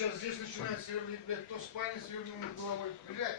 сейчас здесь начинает сверлить, блядь, кто в спальне свернул головой, блядь.